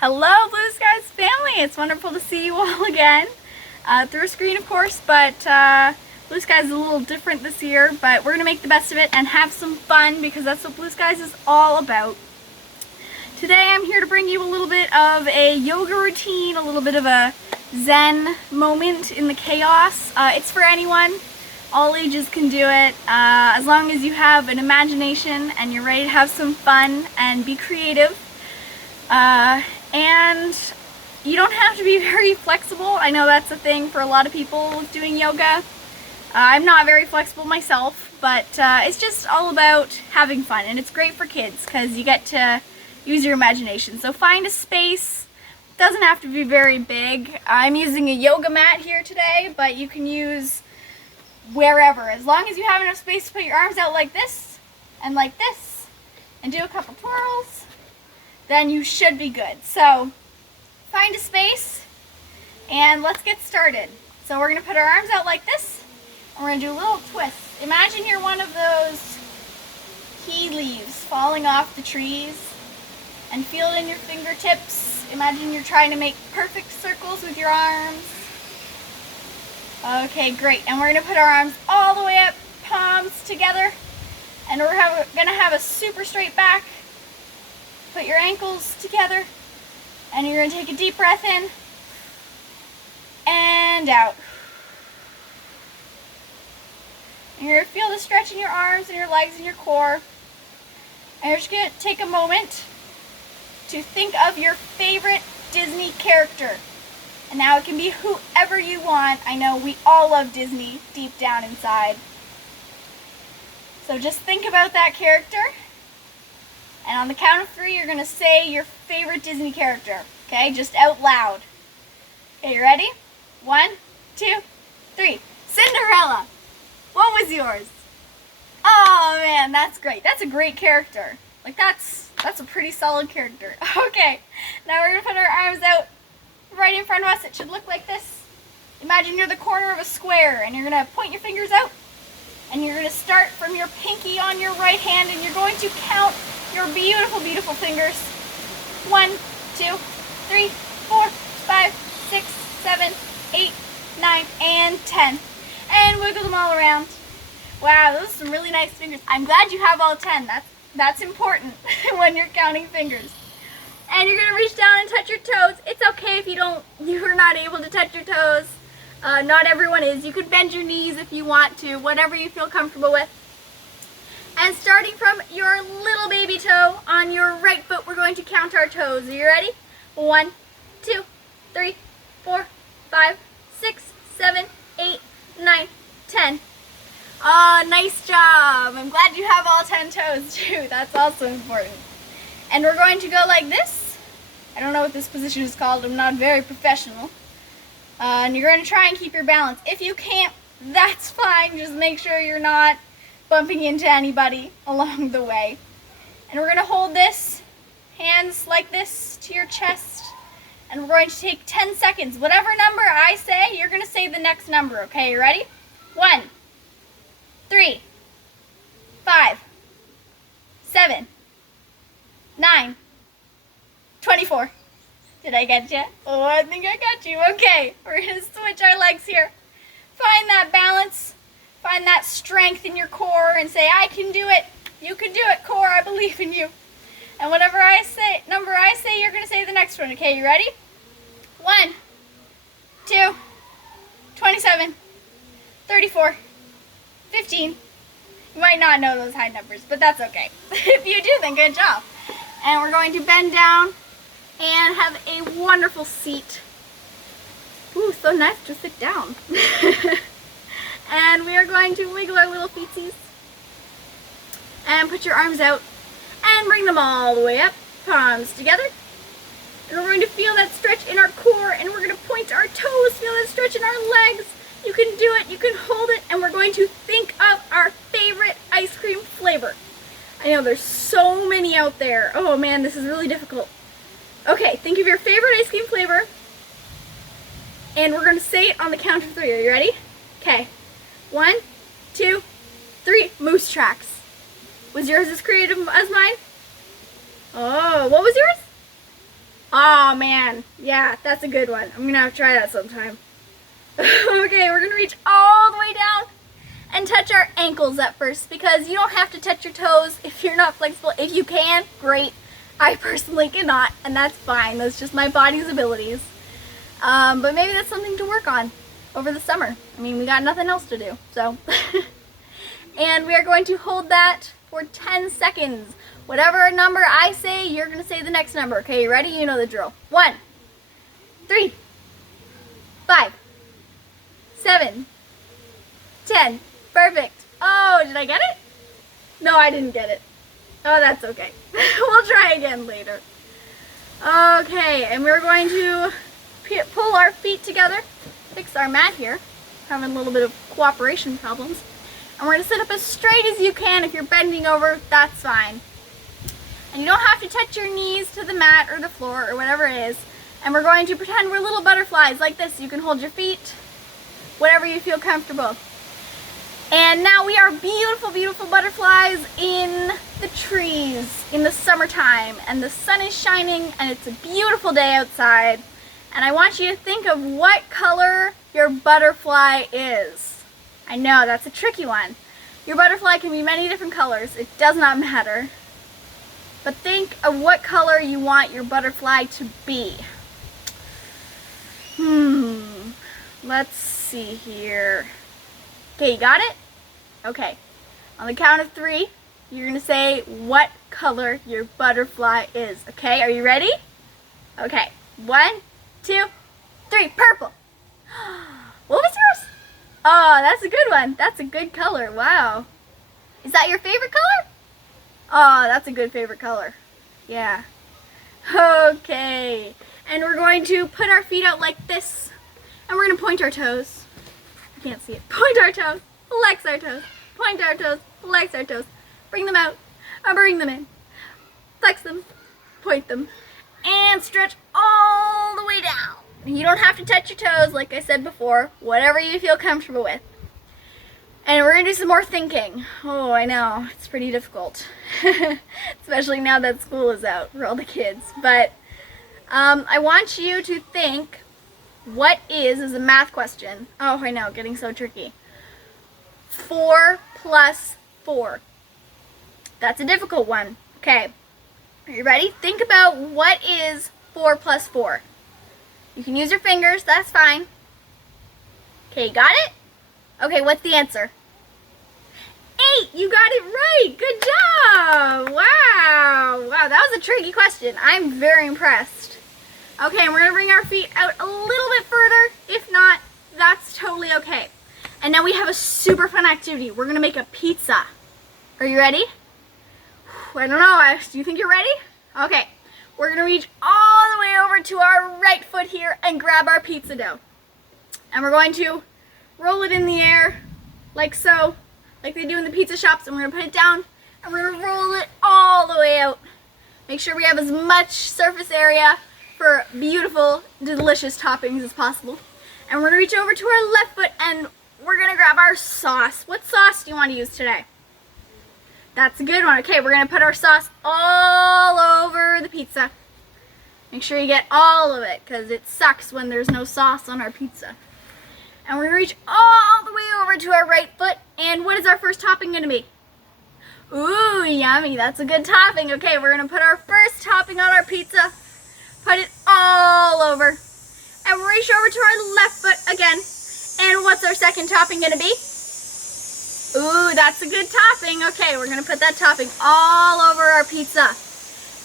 Hello, Blue Skies family! It's wonderful to see you all again. Through a screen, of course, but Blue Skies is a little different this year, but we're going to make the best of it and have some fun because that's what Blue Skies is all about. Today I'm here to bring you a little bit of a yoga routine, a little bit of a zen moment in the chaos. It's for anyone. All ages can do it, as long as you have an imagination and you're ready to have some fun and be creative. And you don't have to be very flexible. I know that's a thing for a lot of people doing yoga. I'm not very flexible myself, but it's just all about having fun, and it's great for kids because you get to use your imagination. So find a space. It doesn't have to be very big. I'm using a yoga mat here today, but you can use wherever. As long as you have enough space to put your arms out like this, and do a couple twirls, then you should be good. So find a space and let's get started. So we're going to put our arms out like this and we're going to do a little twist. Imagine you're one of those key leaves falling off the trees and feel it in your fingertips. Imagine you're trying to make perfect circles with your arms. Okay, great. And we're going to put our arms all the way up, palms together, and we're going to have a super straight back. Put your ankles together, and you're going to take a deep breath in and out. And you're going to feel the stretch in your arms and your legs and your core. And you're just going to take a moment to think of your favorite Disney character. And now it can be whoever you want. I know we all love Disney deep down inside. So just think about that character. And on the count of 3, you're going to say your favorite Disney character. Okay? Just out loud. Okay, you ready? 1, 2, 3. Cinderella. What was yours? Oh man, that's great. That's a great character. Like that's a pretty solid character. Okay. Now we're going to put our arms out right in front of us. It should look like this. Imagine you're the corner of a square and you're going to point your fingers out. And you're going to start from your pinky on your right hand and you're going to count your beautiful, beautiful fingers. 1, 2, 3, 4, 5, 6, 7, 8, 9, and 10. And wiggle them all around. Wow, those are some really nice fingers. I'm glad you have all 10. That's important when you're counting fingers. And you're going to reach down and touch your toes. It's okay if you're not able to touch your toes. Not everyone is. You can bend your knees if you want to, whatever you feel comfortable with. And starting from your little baby toe on your right foot, we're going to count our toes. Are you ready? 1, 2, 3, 4, 5, 6, 7, 8, 9, 10. Oh, nice job. I'm glad you have all 10 toes too. That's also important. And we're going to go like this. I don't know what this position is called. I'm not very professional. And you're going to try and keep your balance. If you can't, that's fine. Just make sure you're not bumping into anybody along the way. And we're going to hold this, hands like this to your chest. And we're going to take 10 seconds. Whatever number I say, you're going to say the next number. Okay, you ready? 1, 3, 5, 7, 9, 24. Did I get you? Oh, I think I got you. Okay, we're going to switch our legs here. Find that balance. Find that strength in your core and say, I can do it. You can do it, core. I believe in you. And whatever number I say, you're going to say the next one. Okay, you ready? 1, 2, 27, 34, 15. You might not know those high numbers, but that's okay. If you do, then good job. And we're going to bend down and have a wonderful seat. Ooh, so nice to sit down. And we are going to wiggle our little feetsies. And put your arms out and bring them all the way up. Palms together. And we're going to feel that stretch in our core and we're going to point our toes, feel that stretch in our legs. You can do it, you can hold it, and we're going to think of our favorite ice cream flavor. I know there's so many out there. Oh man, this is really difficult. Okay, think of your favorite ice cream flavor. And we're going to say it on the count of 3. Are you ready? Okay. 1, 2, 3. Moose tracks. Was yours as creative as mine? Oh, what was yours? Oh man, yeah, that's a good one. I'm gonna have to try that sometime. Okay, we're gonna reach all the way down and touch our ankles at first, because you don't have to touch your toes if you're not flexible. If you can, great. I personally cannot, and that's fine. That's just my body's abilities. But maybe that's something to work on over the summer. I mean, we got nothing else to do, so. And we are going to hold that for 10 seconds. Whatever number I say, you're going to say the next number. Okay, you ready? You know the drill. 1, 3, 5, 7, 10. Perfect. Oh, did I get it? No, I didn't get it. Oh, that's okay. We'll try again later. Okay, and we're going to pull our feet together, fix our mat here. Having a little bit of cooperation problems. And we're going to sit up as straight as you can. If you're bending over, that's fine. And you don't have to touch your knees to the mat or the floor or whatever it is. And we're going to pretend we're little butterflies like this. You can hold your feet, whatever you feel comfortable. And now we are beautiful, beautiful butterflies in the trees in the summertime. And the sun is shining and it's a beautiful day outside. And I want you to think of what color your butterfly is. I know, that's a tricky one. Your butterfly can be many different colors. It does not matter. But think of what color you want your butterfly to be. Let's see here. Okay, you got it? Okay. On the count of 3, you're going to say what color your butterfly is. Okay, are you ready? Okay. 1, 2, 3. Purple. What was yours? Oh, that's a good one. That's a good color. Wow. Is that your favorite color? Oh, that's a good favorite color. Yeah. Okay. And we're going to put our feet out like this. And we're going to point our toes. I can't see it. Point our toes. Flex our toes. Point our toes. Flex our toes. Bring them out. Or bring them in. Flex them. Point them. And stretch all the way down. You don't have to touch your toes, like I said before. Whatever you feel comfortable with. And we're going to do some more thinking. Oh, I know. It's pretty difficult. Especially now that school is out for all the kids. But I want you to think, what is a math question. Oh, I know. Getting so tricky. 4 plus 4. That's a difficult one. Okay. Are you ready? Think about what is 4 plus 4. You can use your fingers. That's fine. Okay, got it? Okay, what's the answer? 8! You got it right! Good job! Wow! Wow, that was a tricky question. I'm very impressed. Okay, and we're going to bring our feet out a little bit further. If not, that's totally okay. And now we have a super fun activity. We're going to make a pizza. Are you ready? I don't know. Do you think you're ready? Okay. We're going to reach all the way over to our right foot here and grab our pizza dough. And we're going to roll it in the air like so, like they do in the pizza shops. And we're going to put it down and we're going to roll it all the way out. Make sure we have as much surface area for beautiful, delicious toppings as possible. And we're going to reach over to our left foot and we're going to grab our sauce. What sauce do you want to use today? That's a good one. Okay, we're going to put our sauce all over the pizza. Make sure you get all of it, because it sucks when there's no sauce on our pizza. And we're going to reach all the way over to our right foot. And what is our first topping going to be? Ooh, yummy. That's a good topping. Okay, we're going to put our first topping on our pizza. Put it all over. And we'll reach over to our left foot again. And what's our second topping going to be? Ooh, that's a good topping. Okay, we're going to put that topping all over our pizza.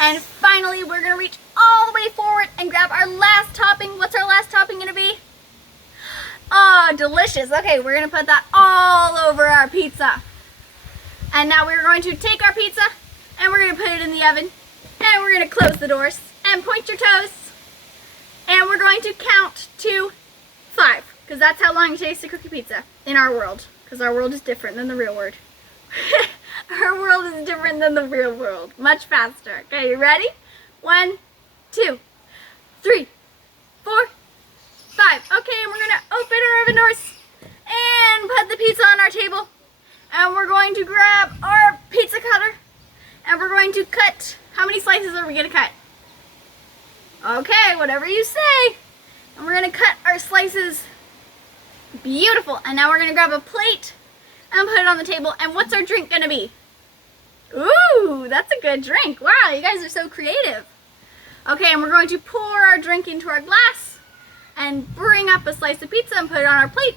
And finally, we're going to reach all the way forward and grab our last topping. What's our last topping going to be? Oh, delicious. Okay, we're going to put that all over our pizza. And now we're going to take our pizza and we're going to put it in the oven. And we're going to close the doors and point your toes. And we're going to count to 5. Because that's how long it takes to cook a pizza in our world. Because our world is different than the real world. Our world is different than the real world. Much faster. Okay, you ready? 1, 2, 3, 4, 5. Okay, and we're going to open our oven doors and put the pizza on our table. And we're going to grab our pizza cutter. And we're going to cut. How many slices are we going to cut? Okay, whatever you say. And we're gonna cut our slices. Beautiful. And now we're gonna grab a plate and put it on the table. And what's our drink gonna be? Ooh, that's a good drink. Wow, you guys are so creative. Okay, and we're going to pour our drink into our glass and bring up a slice of pizza and put it on our plate.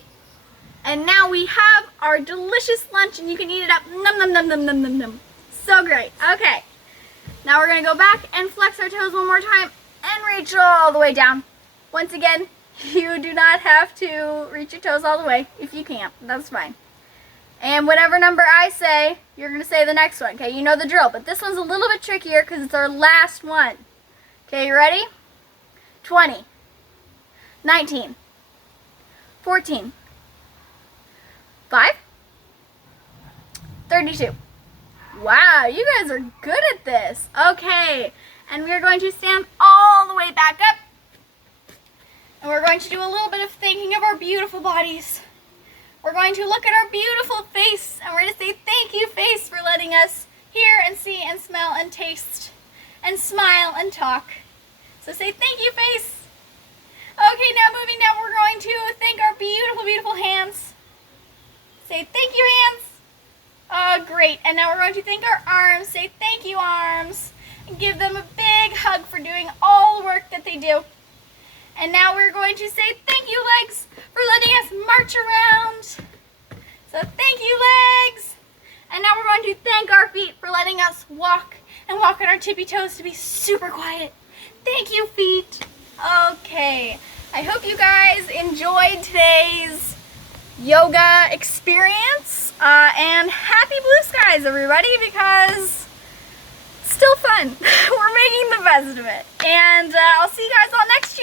And now we have our delicious lunch, and you can eat it up. Num num num num num num num. So great. Okay, now we're gonna go back and flex our toes one more time and reach all the way down. Once again, you do not have to reach your toes all the way. If you can't, that's fine. And whatever number I say, you're going to say the next one. Okay, you know the drill. But this one's a little bit trickier because it's our last one. Okay, you ready? 20, 19, 14, 5, 32. Wow, you guys are good at this. Okay, and we are going to stand all the way back up. And we're going to do a little bit of thinking of our beautiful bodies. We're going to look at our beautiful face, and we're going to say thank you, face, for letting us hear and see and smell and taste and smile and talk. So say thank you, face. Okay, now moving down, we're going to thank our beautiful, beautiful hands. Say thank you, hands. Oh, great. And now we're going to thank our arms. Say thank you, arms. And give them a big hug for doing all the work that they do. And now we're going to say thank you, legs, for letting us march around. So thank you, legs. And now we're going to thank our feet for letting us walk and walk on our tippy toes to be super quiet. Thank you, feet. Okay, I hope you guys enjoyed today's yoga experience. And happy blue skies, everybody, because it's still fun. We're making the best of it. And I'll see you guys all next